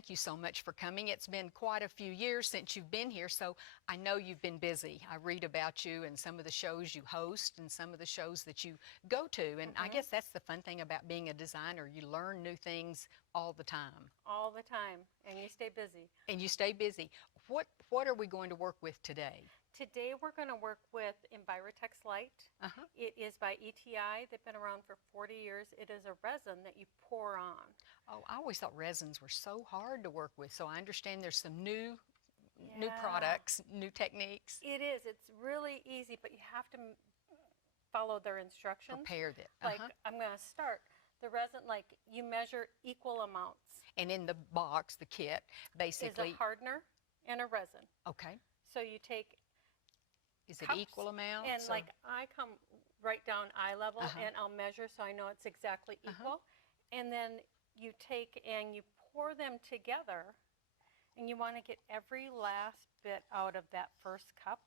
thank you so much for coming. It's been quite a few years since you've been here, so I know you've been busy. I read about you and some of the shows you host and some of the shows that you go to, and I guess that's the fun thing about being a designer. You learn new things all the time. All the time, and you stay busy. And you stay busy. What are we going to work with today? Today we're going to work with EnviroTex Lite. It is by ETI. They've been around for 40 years. It is a resin that you pour on. Oh, I always thought resins were so hard to work with, so I understand there's some new products, new techniques. It is. It's really easy, but you have to follow their instructions. Prepare it. Like, I'm going to start. The resin, like, you measure equal amounts. And in the box, the kit, basically... is a hardener and a resin. Okay. So you take... Is it equal amounts? And like I come right down eye level and I'll measure so I know it's exactly equal. And then you take and you pour them together, and you want to get every last bit out of that first cup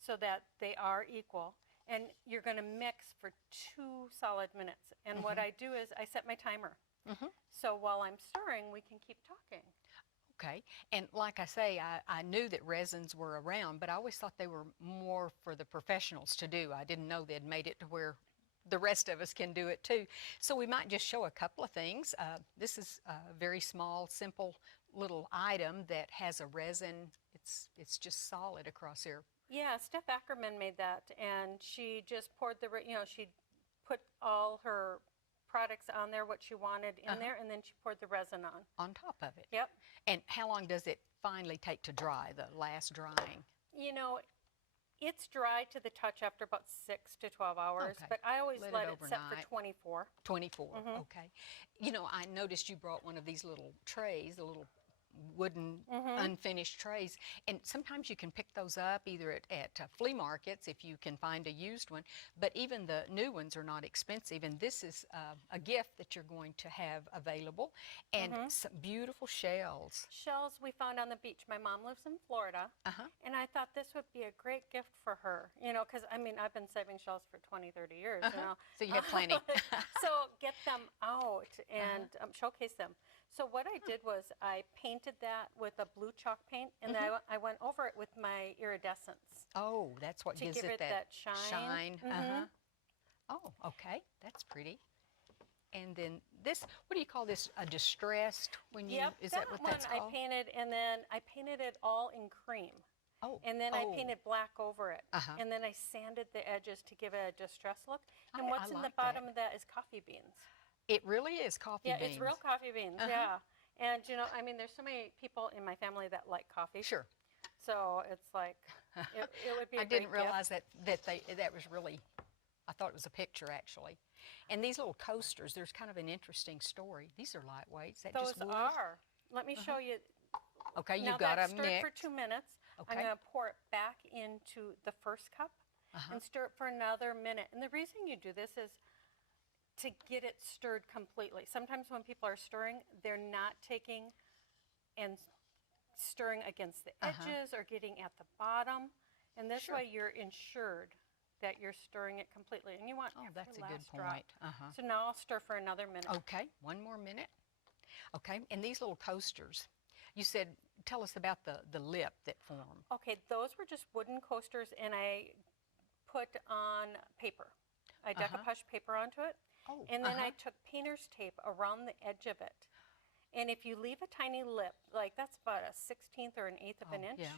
so that they are equal. And you're going to mix for 2 solid minutes. And what I do is I set my timer. So while I'm stirring, we can keep talking. Okay, and like I say, I knew that resins were around, but I always thought they were more for the professionals to do. I didn't know they'd made it to where the rest of us can do it too. So we might just show a couple of things. This is a very small, simple little item that has a resin. It's just solid across here. Yeah, Steph Ackerman made that, and she just poured the, she put all her products on there, what she wanted in there, and then she poured the resin on. On top of it? Yep. And how long does it finally take to dry, the last drying? You know, it's dry to the touch after about 6 to 12 hours, but I always let it set for 24. 24, okay. You know, I noticed you brought one of these little trays, a little wooden unfinished trays, and sometimes you can pick those up either at flea markets if you can find a used one, but even the new ones are not expensive, and this is a gift that you're going to have available, and some beautiful shells. Shells we found on the beach. My mom lives in Florida, and I thought this would be a great gift for her, you know, because I mean I've been saving shells for 20-30 years, you know. So you have plenty. So get them out and showcase them. So what I did was I painted that with a blue chalk paint, and then I went over it with my iridescence. Oh, that's what gives it that shine. Oh, okay, that's pretty. And then this, what do you call this? A distressed? When you is that what that's called? I painted, and then I painted it all in cream. Oh, and then I painted black over it, and then I sanded the edges to give it a distressed look. And what's in the bottom of that is coffee beans. It really is coffee beans. Yeah, it's real coffee beans, yeah. And, you know, I mean, there's so many people in my family that like coffee. Sure. So it's like, it would be a I didn't realize that was really, I thought it was a picture, actually. And these little coasters, there's kind of an interesting story. These are lightweight. Is that Those just wood? are. Let me show you. Okay, now you've got that's a stirred mix. for 2 minutes. Okay. I'm going to pour it back into the first cup and stir it for another minute. And the reason you do this is to get it stirred completely. Sometimes when people are stirring, they're not taking and stirring against the edges or getting at the bottom. And this way you're ensured that you're stirring it completely. And you want every that's a good last point. drop. So now I'll stir for another minute. Okay, one more minute. Okay, and these little coasters, you said, tell us about the lip that form. Okay, those were just wooden coasters, and I put on paper. I decoupaged paper onto it. Oh, and then I took painter's tape around the edge of it. And if you leave a tiny lip, like that's about a 1/16 or an 1/8 of an inch,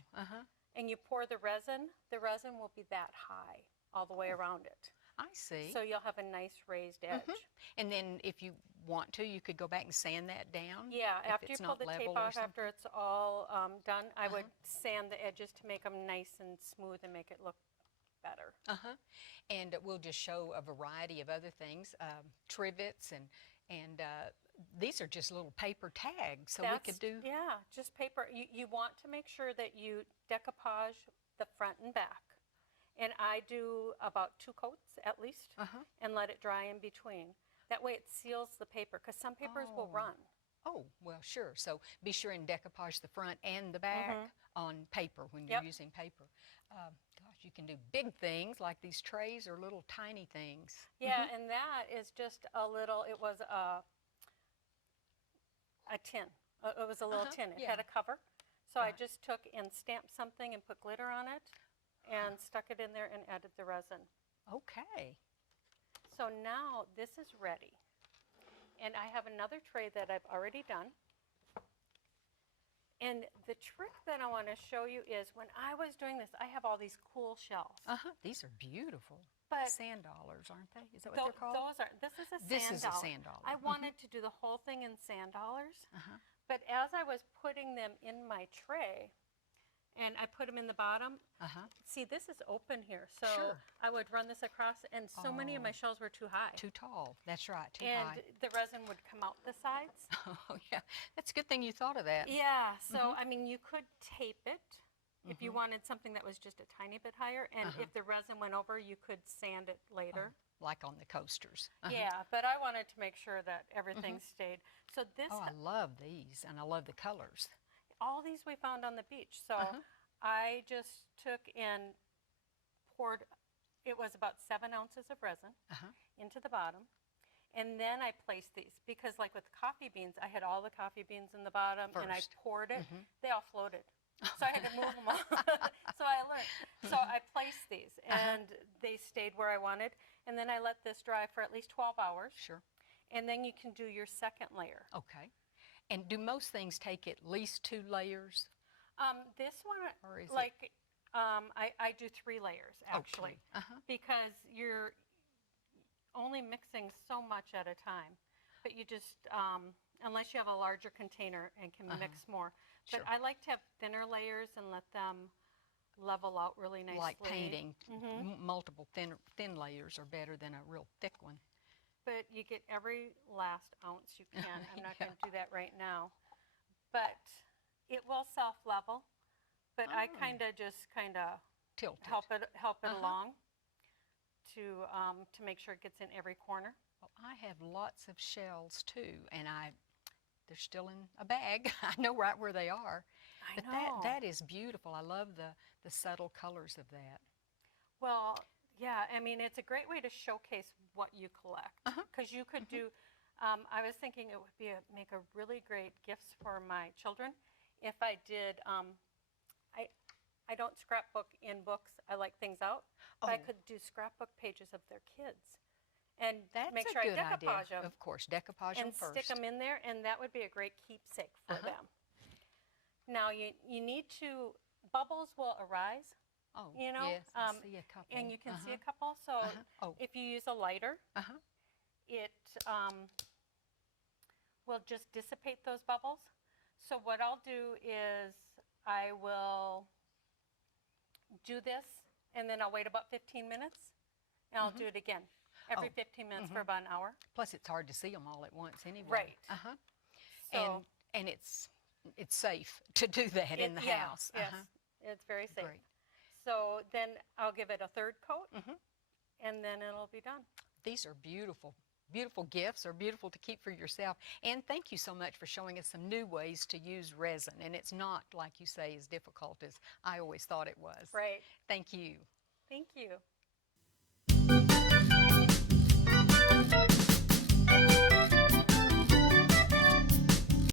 and you pour the resin will be that high all the way around it. I see. So you'll have a nice raised edge. And then if you want to, you could go back and sand that down? Yeah, after you pull the tape off, something? after it's all done, I would sand the edges to make them nice and smooth and make it look better. And we'll just show a variety of other things, trivets, and these are just little paper tags, so we could do... Yeah, just paper. You want to make sure that you decoupage the front and back. And I do about 2 coats at least, and let it dry in between. That way it seals the paper, because some papers will run. Oh, well, sure. So be sure and decoupage the front and the back on paper when you're using paper. Gosh, you can do big things like these trays or little tiny things. Yeah, and that is just a little, it was a tin It was a little tin. It yeah. had a cover. So I Right. just took and stamped something and put glitter on it and stuck it in there and added the resin. Okay. So now this is ready. And I have another tray that I've already done. And the trick that I want to show you is when I was doing this, I have all these cool shells. These are beautiful. But sand dollars, aren't they? Is that what they're called? Those are. This is a This sand is dollar. a sand dollar. I wanted to do the whole thing in sand dollars. But as I was putting them in my tray, and I put them in the bottom, see, this is open here. So Sure. I would run this across, and so many of my shells were too high. Too tall. That's right. Too And high. the resin would come out the sides. Oh, yeah. That's a good thing you thought of that. Yeah. So, I mean, you could tape it if you wanted something that was just a tiny bit higher. And if the resin went over, you could sand it later. Like on the coasters. Yeah, but I wanted to make sure that everything stayed. So this, Oh, I love these, and I love the colors. all these we found on the beach. So I just took and poured, it was about 7 ounces of resin into the bottom. And then I placed these because like with coffee beans, I had all the coffee beans in the bottom and I First. poured it. They all floated. So I had to move them all. So I learned. So I placed these and they stayed where I wanted. And then I let this dry for at least 12 hours. Sure. And then you can do your second layer. Okay. And do most things take at least 2 layers? This one, Or is like, I do 3 layers actually, Okay. because you're only mixing so much at a time. But you just, unless you have a larger container and can mix more. But Sure. I like to have thinner layers and let them level out really nicely. Like painting, multiple thin layers are better than a real thick one. But you get every last ounce you can. I'm not going to do that right now. But it will self-level. But I kind of just Tilt it. help it along to make sure it gets in every corner. Well, I have lots of shells too, and they're still in a bag. I know right where they are. I But know. that is beautiful. I love the subtle colors of that. Well, yeah, I mean, it's a great way to showcase what you collect. Because you could do, I was thinking it would make a really great gifts for my children if I did, I don't scrapbook in books. I like things out. But I could do scrapbook pages of their kids. And That's make a sure I good idea. decoupage them. Of course, decoupage them And first. stick them in there, and that would be a great keepsake for them. Now, you need to, bubbles will arise. Oh, You know, yes, I see a couple. And you can see a couple. So Oh. if you use a lighter, it will just dissipate those bubbles. So what I'll do is I will do this, and then I'll wait about 15 minutes, and I'll do it again. Every 15 minutes for about an hour. Plus, it's hard to see them all at once anyway. Right. So, And it's safe to do that in the house. Yes, it's very safe. Great. So then I'll give it a third coat, and then it'll be done. These are beautiful. Beautiful gifts are beautiful to keep for yourself. And thank you so much for showing us some new ways to use resin. And it's not, like you say, as difficult as I always thought it was. Right. Thank you. Thank you.